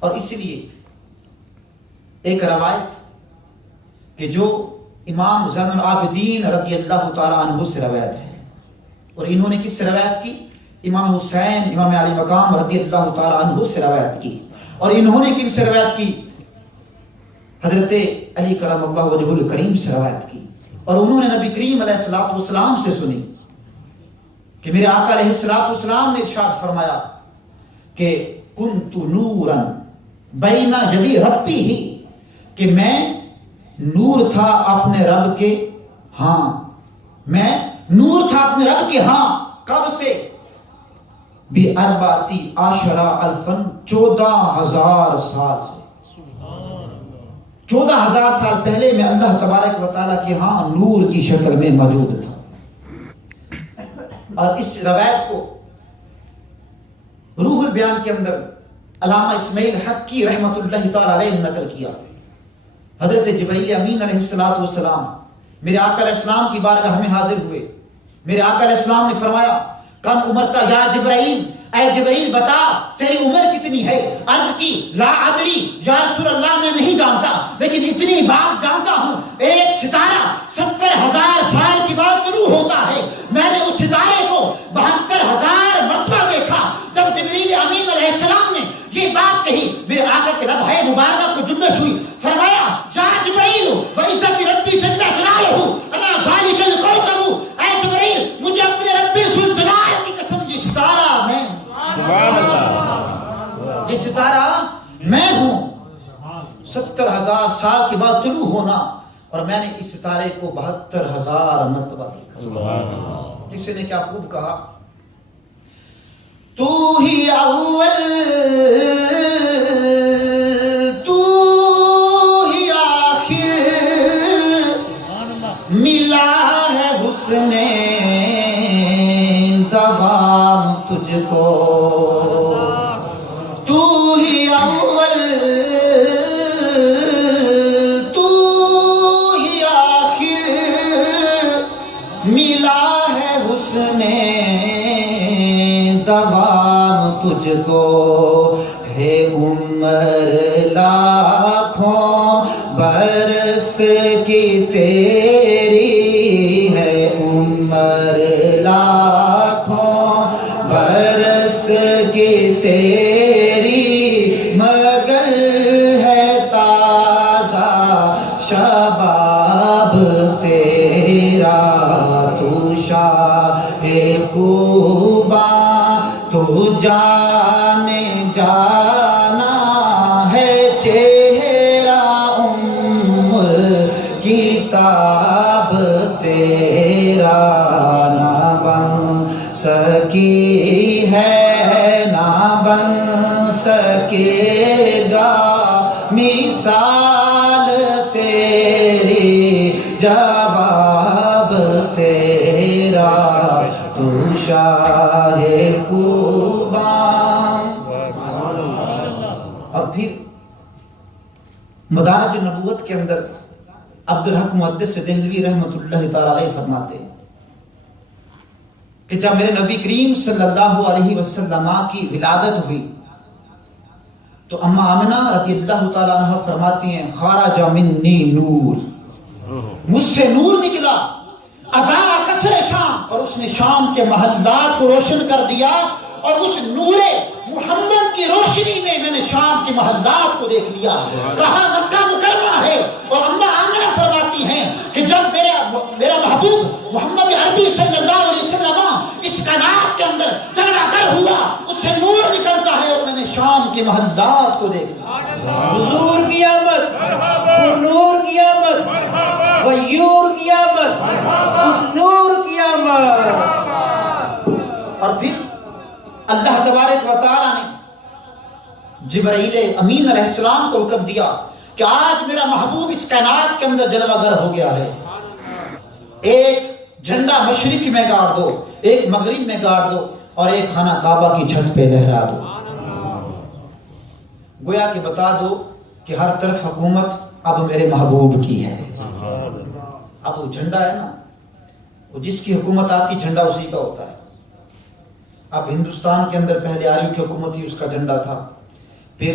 اور اس لیے ایک روایت کہ جو امام زین العابدین رضی اللہ تعالیٰ عنہ سے روایت ہے، اور انہوں نے کس سے روایت کی؟ امام حسین امام علی مقام رضی اللہ تعالیٰ عنہ سے روایت کی. اور انہوں نے کن سے روایت کی؟ حضرت علی کرم اللہ وجہ الکریم سے روایت کی. اور انہوں نے نبی کریم علیہ الصلوۃ والسلام سے سنی کہ میرے آقا علیہ الصلوۃ والسلام نے ارشاد فرمایا کہ کنت نورا بین یدی ربی ہی، کہ میں نور تھا اپنے رب کے ہاں، میں نور تھا اپنے رب کے ہاں. کب سے؟ بِأَرْبَعَةِ عَشَرَ أَلْفًا، 14,000 سال سے. 14,000 سال پہلے میں اللہ تبارک و تعالیٰ کے ہاں نور کی شکل میں موجود تھا. اور اس روایت کو روح البیان کے اندر علامہ اسماعیل حقی رحمۃ اللہ تعالیٰ علیہ نے نقل کیا. حضرت جبرائیل امین علیہ السلام میرے آقا علیہ السلام کی بارگاہ میں حاضر ہوئے. میرے آقا علیہ السلام نے فرمایا کم عمرتا یا جبرائیل، اے جبرائیل بتا تیری عمر کتنی ہے؟ عرض کی لا ادری یا رسول اللہ، میں نہیں جانتا، لیکن اتنی بات جانتا ہوں ایک ستارہ 70,000 سال کے بعد طلوع ہوتا ہے. میں نے اس ستارے کو 72,000 مرتبہ دیکھا. جب جبرائیل امین علیہ السلام نے یہ بات کہی میرے آقا کے لبھائے مبارکہ کو جنبش ہوئی. فرمایا یا جبرائیل وعزت ربی جل جلالہ انا ذالک الکوثر، اے جبرائیل مجھے اپنے رب ذل جلال کی قسم یہ ستارہ میں، سبحان اللہ، یہ ستارہ میں ہوں. 70,000 سال کے بعد طلوع ہونا، اور میں نے اس ستارے کو 72,000 مرتبہ دیکھا. سبحان اللہ. کسی نے کیا خوب کہا، تو ہی اول تو ہی آخر، ملا ہے حسن دوام تجھ کو. تو ہی اول تو ہی آخر، ملا ہے حسن دوام تجھ کو. ہے عمر لاکھوں برس کی تیری، ہے عمر لاکھوں برس کی تیری، مگر ہے تازہ شباب تیرا. تو شاہ خوباں تو جانے جانا ہے، چہرہ کتاب تیرا نہ بن سکی ہے، نہ بن سکے گا مثال تیری، جواب تیرا تو شاہ خوباں. اور پھر مدارج النبوت کے اندر عبدالحق محدث دہلوی رحمۃ اللہ تعالی علیہ فرماتے ہیں کہ جب میرے نبی کریم صلی اللہ علیہ وسلم کی ولادت ہوئی تو اماں آمنہ رضی اللہ تعالیٰ عنہ فرماتی ہیں خارج منی نور، مجھ سے نور نکلا، اضاء قصر شام، اور اس نے شام کے محلات کو روشن کر دیا. اور اس نور محمد کی روشنی میں نے شام کے محلات کو دیکھ لیا. کہاں مکہ مکرمہ ہے. اور اماں آمنہ فرماتی ہیں کہ جب میرا محبوب محمد عربی صلی اللہ علیہ وسلم اس کائنات کے اندر چلا کر ہوا، اس سے نور نکلتا ہے، اور میں نے شام کے محلات کو دیکھا. حضور کی آمد، نور کی آمد، غیور کی آمد، اس نور کی آمد. اور پھر اللہ تبارک و تعالیٰ نے جبرائیل امین علیہ السلام کو حکم دیا کہ آج میرا محبوب اس کائنات کے اندر جلوہ گر ہو گیا ہے. ایک جھنڈا مشرق میں گاڑ دو، ایک مغرب میں گاڑ دو، اور ایک خانہ کعبہ کی چھت پہ لہرا دو. گویا کہ بتا دو کہ ہر طرف حکومت اب میرے محبوب کی ہے. اب وہ جھنڈا ہے نا، وہ جس کی حکومت آتی جھنڈا اسی کا ہوتا ہے. اب ہندوستان کے اندر پہلے آریوں کی حکومت ہی اس کا جھنڈا تھا، پھر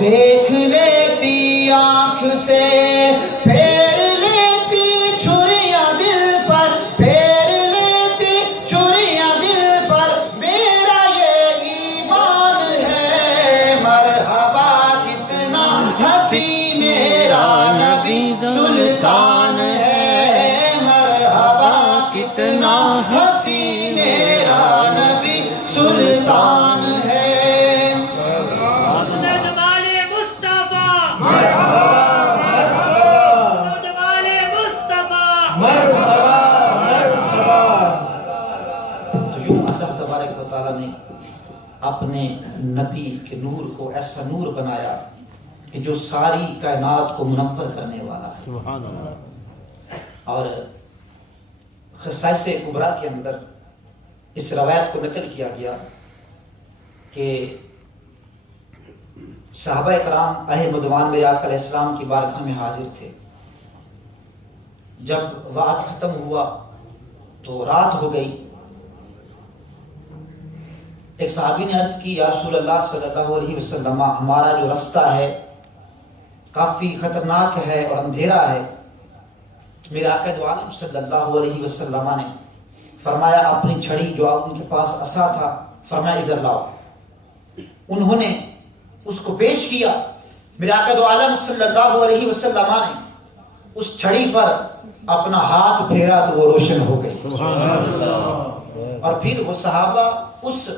دیکھ لیتی آنکھ سے، پھیر لیتی چھریاں دل پر، پھیر لیتی چھریاں دل پر، میرا یہ ایمان ہے مرحبا کتنا حسین میرا نبی سلطان ہے، مرحبا کتنا حسین میرا نبی سلطان ہے۔ حسن جمال مصطفیٰ، جمال مصطفیٰ، تو یوں اللہ تبارک و تعالیٰ نے اپنے نبی کے نور کو ایسا نور بنایا کہ جو ساری کائنات کو منور کرنے والا ہے۔ اور خصائص کبریٰ کے اندر اس روایت کو نقل کیا گیا کہ صحابہ کرام اہل مدوان میرے آقا علیہ السلام کی بارگاہ میں حاضر تھے۔ جب وعظ ختم ہوا تو رات ہو گئی۔ ایک صحابی نے عرض کی، یا رسول اللہ صلی اللہ علیہ وسلم، ہمارا جو رستہ ہے کافی خطرناک ہے اور اندھیرا ہے۔ میرے آقا دو عالم صلی اللہ علیہ وسلم نے فرمایا اپنی چھڑی جو ان کے پاس عصا تھا، فرمایا ادھر لاؤ۔ انہوں نے اس کو پیش کیا۔ میرے آقا دو عالم صلی اللہ علیہ وسلم نے اس چھڑی پر اپنا ہاتھ پھیرا تو وہ روشن ہو گئی، اور پھر وہ صحابہ اس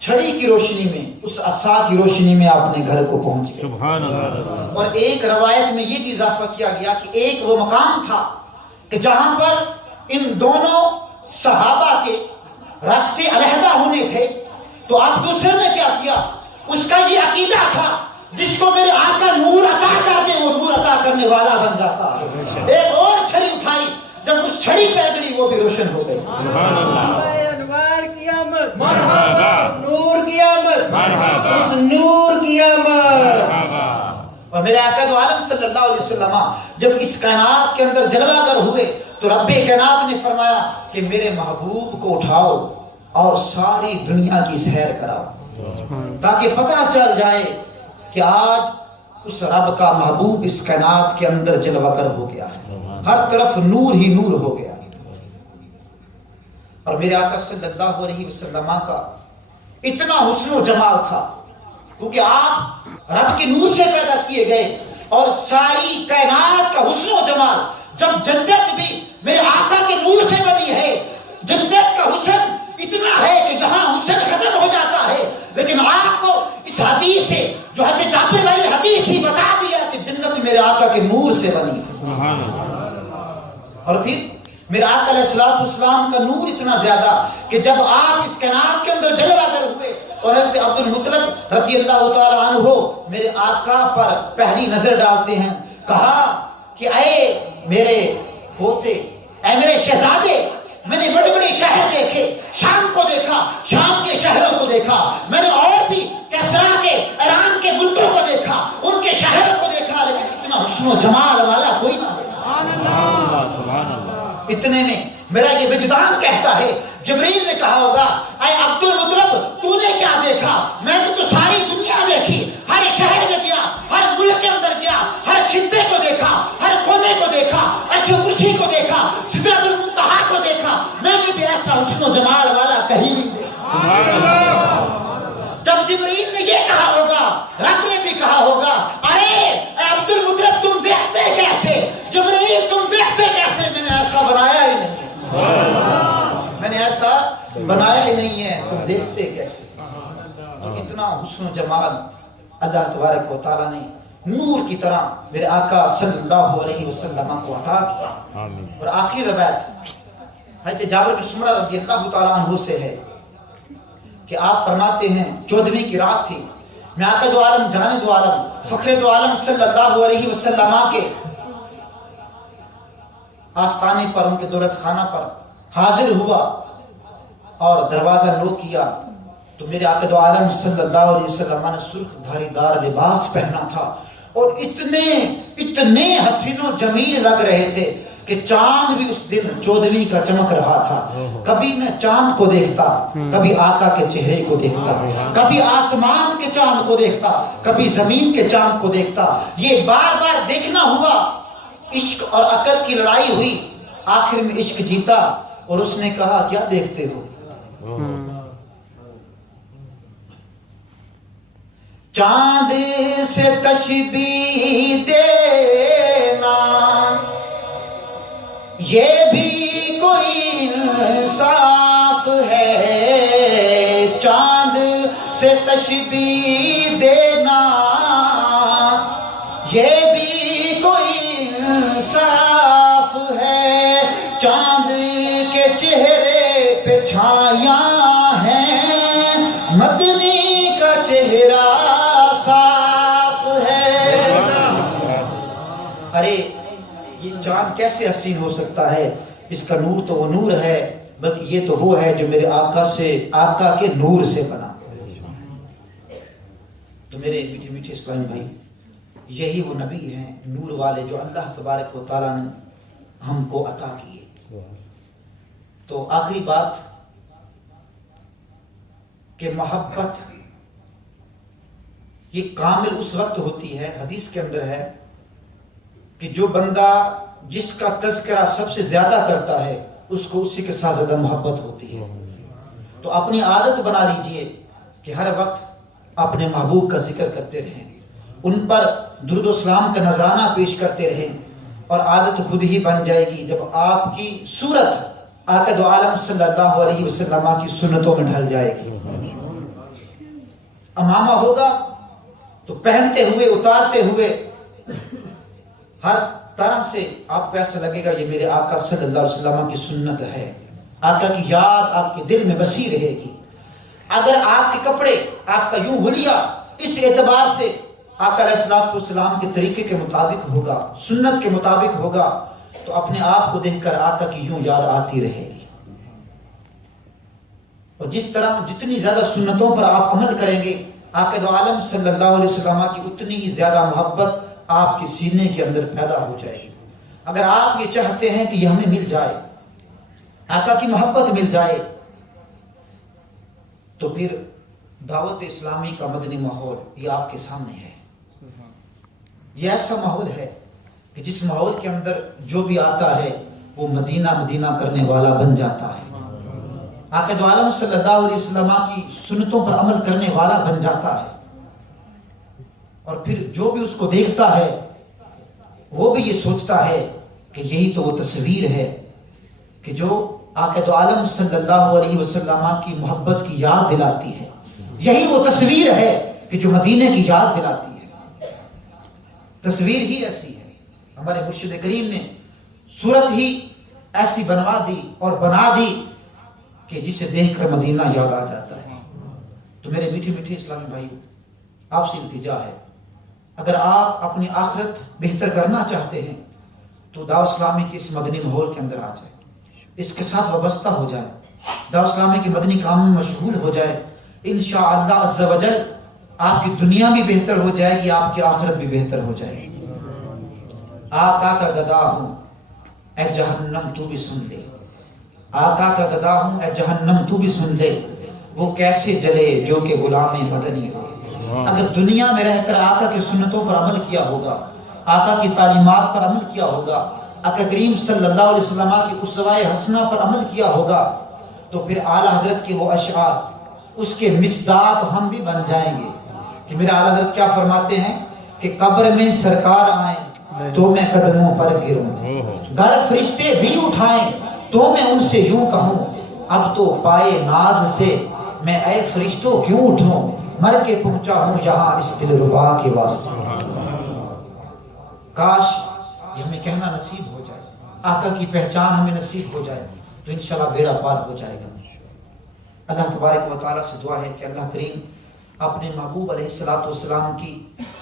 چھڑی کی روشنی میں، اس عصا کی روشنی میں اپنے گھر کو پہنچ گئے۔ اور ایک روایت میں یہ بھی اضافہ کیا گیا کہ ایک وہ مقام تھا کہ جہاں پر ان دونوں صحابہ کے راستے علیحدہ ہونے تھے، تو اب دوسرے نے کیا کیا، اس کا یہ عقیدہ تھا جس کو میرے آقا نور عطا کر دے وہ نور عطا کرنے والا بن جاتا ہے۔ ایک اور چھڑی اٹھائی، جب اس چھڑی پہ گڑی وہ بھی روشن ہو گئی۔ انوار کی آمد، مرحبا، نور کی آمد، مرحبا، اس نور کی آمد۔ اور میرے آقا دو عالم صلی اللہ علیہ وسلم جب اس کائنات کے اندر جلوہ گر ہوئے تو رب کائنات نے فرمایا کہ میرے محبوب کو اٹھاؤ اور ساری دنیا کی سیر کراؤ، تاکہ پتہ چل جائے کہ آج اس رب کا محبوب اس کائنات کے اندر جلوہ گر ہو گیا ہے، ہر طرف نور ہی نور ہو گیا۔ اور میرے آقا صلی اللہ علیہ وسلم کا اتنا حسن و جمال تھا کیونکہ آپ رب کے نور سے پیدا کیے گئے، اور ساری کائنات کا حسن و جمال، جب جنت بھی میرے آقا کے نور سے بنی ہے، جنت کا حسن اتنا ہے کہ جہاں حسن ختم ہو جاتا ہے، لیکن آپ کو اس حدیث سے جو حضرت جابر والی حدیث ہی بتا دیا کہ جنت میرے آقا کے نور سے بنی ہے۔ اور پھر میرے آقا علیہ السلام کا نور اتنا زیادہ کہ جب آپ اس کائنات کے اندر جلوہ گر ہوئے اور حضرت عبد المطلب رضی اللہ تعالیٰ عنہ میرے آقا پر پہلی نظر ڈالتے ہیں، کہا کہ اے میرے پوتے، اے میرے شہزادے، میں نے بڑے بڑے شہر دیکھے، شام کو دیکھا، شام کے شہروں کو دیکھا، میں نے اور بھی کسرا کے، ایران کے ملکوں کو دیکھا، ان کے شہروں کو دیکھا، لیکن اتنا حسن و جمال والا کوئی نہ دیکھا۔ اتنے میں میرا یہ وجدان کہتا ہے، جبریل نے کہا ہوگا اے عبد المطلب تو نے کیا دیکھا؟ میں نے تو ساری دنیا دیکھی، ہر شہر میں گیا، ہر ملک کے اندر گیا، ہر خطے کو دیکھا، ہر کونے کو دیکھا، عرش و کرسی کو دیکھا، سدرۃ المنتہا کو دیکھا، میں نے بھی ایسا حسن و جمال والا کہیں نہیں دیکھا۔ جب جبریل نے یہ کہا ہوگا، رب نے بھی کہا ہوگا ارے اے عبد المطلب تم دیکھتے کیسے؟ جبریل تم دیکھتے کیسے؟ میں نے ایسا بنایا ہی نہیں، میں نے ایسا بنایا ہی نہیں ہے، تم دیکھتے کیسے؟ تو اتنا حسن و جمال اللہ تبارک و تعالیٰ نے نور کی طرح میرے آقا صلی اللہ علیہ وسلم کو عطا کیا۔ اور آخری روایت حضرت جابر بن سمرہ رضی اللہ تعالیٰ عنہ سے ہے کہ آپ فرماتے ہیں 14ویں کی رات تھی، میں آقا دو عالم، جان دو عالم، فخر دو عالم صلی اللہ علیہ وسلم کے آستانے پر، ان کے دولت خانہ پر حاضر ہوا اور دروازہ نو کیا تو میرے آقا دو عالم صلی اللہ علیہ وسلم نے سرخ دھاری دار لباس پہنا تھا اور اتنے حسین و جمیل لگ رہے تھے کہ چاند بھی اس دن 14ویں کا چمک رہا تھا. کبھی میں چاند کو دیکھتا, کبھی آقا کے چہرے کو دیکھتا, کبھی آسمان کے چاند کو دیکھتا, کبھی زمین کے چاند کو دیکھتا. یہ بار بار دیکھنا ہوا, عشق اور عقل کی لڑائی ہوئی, آخر میں عشق جیتا اور اس نے کہا کیا دیکھتے ہو؟ چاند سے تشبیہ دینا یہ بھی کوئی انصاف ہے. چاند سے تشبیہ دینا یہ بھی کوئی انصاف ہے. چاند کے چہرے پہ چھایاں ہیں, مدنی کا چہرہ صاف ہے. ارے یہ چاند کیسے حسین ہو سکتا ہے؟ اس کا نور تو وہ نور ہے, بلکہ یہ تو وہ ہے جو میرے آقا کے نور سے بنا. تو میرے میٹھے میٹھے اسلامی بھائی, یہی وہ نبی ہیں نور والے جو اللہ تبارک و تعالیٰ نے ہم کو عطا کیے. تو آخری بات کہ محبت یہ کامل اس وقت ہوتی ہے, حدیث کے اندر ہے کہ جو بندہ جس کا تذکرہ سب سے زیادہ کرتا ہے اس کو اسی کے ساتھ زیادہ محبت ہوتی ہے. تو اپنی عادت بنا لیجئے کہ ہر وقت اپنے محبوب کا ذکر کرتے رہیں, ان پر درود و سلام کا نذرانہ پیش کرتے رہیں, اور عادت خود ہی بن جائے گی جب آپ کی صورت آقا دو عالم صلی اللہ علیہ وسلم کی سنتوں میں ڈھل جائے گی. امامہ ہوگا تو پہنتے ہوئے اتارتے ہوئے ہر طرح سے آپ کو ایسا لگے گا یہ میرے آقا صلی اللہ علیہ وسلم کی سنت ہے. آقا کی یاد آپ کے دل میں بسی رہے گی. اگر آپ کے کپڑے آپ کا یوں حلیہ اس اعتبار سے آقا علیہ السلام کے طریقے کے مطابق ہوگا, سنت کے مطابق ہوگا, تو اپنے آپ کو دیکھ کر آقا کی یوں یاد آتی رہے گی. اور جس طرح جتنی زیادہ سنتوں پر آپ عمل کریں گے آقا دو عالم صلی اللہ علیہ وسلم کی اتنی ہی زیادہ محبت آپ کے سینے کے اندر پیدا ہو جائے گی. اگر آپ یہ چاہتے ہیں کہ یہ ہمیں مل جائے, آقا کی محبت مل جائے, تو پھر دعوت اسلامی کا مدنی ماحول یہ آپ کے سامنے ہے. یہ ایسا ماحول ہے کہ جس ماحول کے اندر جو بھی آتا ہے وہ مدینہ مدینہ کرنے والا بن جاتا ہے. آقا دو عالم صلی اللہ علیہ وسلم کی سنتوں پر عمل کرنے والا بن جاتا ہے. اور پھر جو بھی اس کو دیکھتا ہے وہ بھی یہ سوچتا ہے کہ یہی تو وہ تصویر ہے کہ جو آقا دو عالم صلی اللہ علیہ وسلم کی محبت کی یاد دلاتی ہے. یہی وہ تصویر ہے کہ جو مدینے کی یاد دلاتی ہے. تصویر ہی ایسی ہے, ہمارے مرشد کریم نے صورت ہی ایسی بنوا دی اور بنا دی کہ جسے دیکھ کر مدینہ یاد آ جاتا ہے. تو میرے میٹھے میٹھے اسلامی بھائیو, آپ سے التجا ہے اگر آپ اپنی آخرت بہتر کرنا چاہتے ہیں تو دعوت اسلامی کے اس مدنی ماحول کے اندر آ جائے, اس کے ساتھ وابستہ ہو جائے, دعوت اسلامی کے مدنی کام میں مشغول ہو جائے. انشاءاللہ عز و جل آپ کی دنیا بھی بہتر ہو جائے گی, آپ کی آخرت بھی بہتر ہو جائے گی. آقا کا گدا ہوں اے جہنم تو بھی سن لے, آقا کا گدا ہوں اے جہنم تو بھی سن لے, وہ کیسے جلے جو کہ غلام مدنی ہو. اگر دنیا میں رہ کر آقا کی سنتوں پر عمل کیا ہوگا, آقا کی تعلیمات پر عمل کیا ہوگا, آقا کریم صلی اللہ علیہ وسلم کی اسوہ حسنہ پر عمل کیا ہوگا, تو پھر اعلیٰ حضرت کے وہ اشعار اس کے مصداق ہم بھی بن جائیں گے. کہ میرے اعلیٰ حضرت کیا فرماتے ہیں کہ قبر میں سرکار آئیں تو میں قدموں پر گروں, گر فرشتے بھی اٹھائیں تو میں ان سے یوں کہوں, اب تو پائے ناز سے میں اے فرشتوں کیوں اٹھوں, مر کے پہنچا ہوں یہاں اس دلربا کے واسطے. کاش یہ ہمیں کہنا نصیب ہو جائے, آقا کی پہچان ہمیں نصیب ہو جائے, تو انشاءاللہ بیڑا پار ہو جائے گا. اللہ تبارک و تعالیٰ سے دعا ہے کہ اللہ کریم اپنے محبوب علیہ السلام کی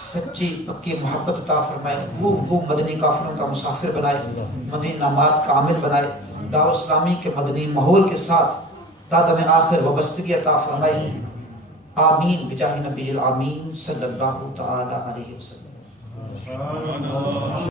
سچی پکی محبت عطا فرمائے, وہ مدنی کافروں کا مسافر بنائے, مدنی نامات کا عامل بنائے, دعوت اسلامی کے مدنی ماحول کے ساتھ تادم آخر وابستگی عطا فرمائے. آمین بجاہ نبی الامین صلی اللہ تعالی علیہ وسلم.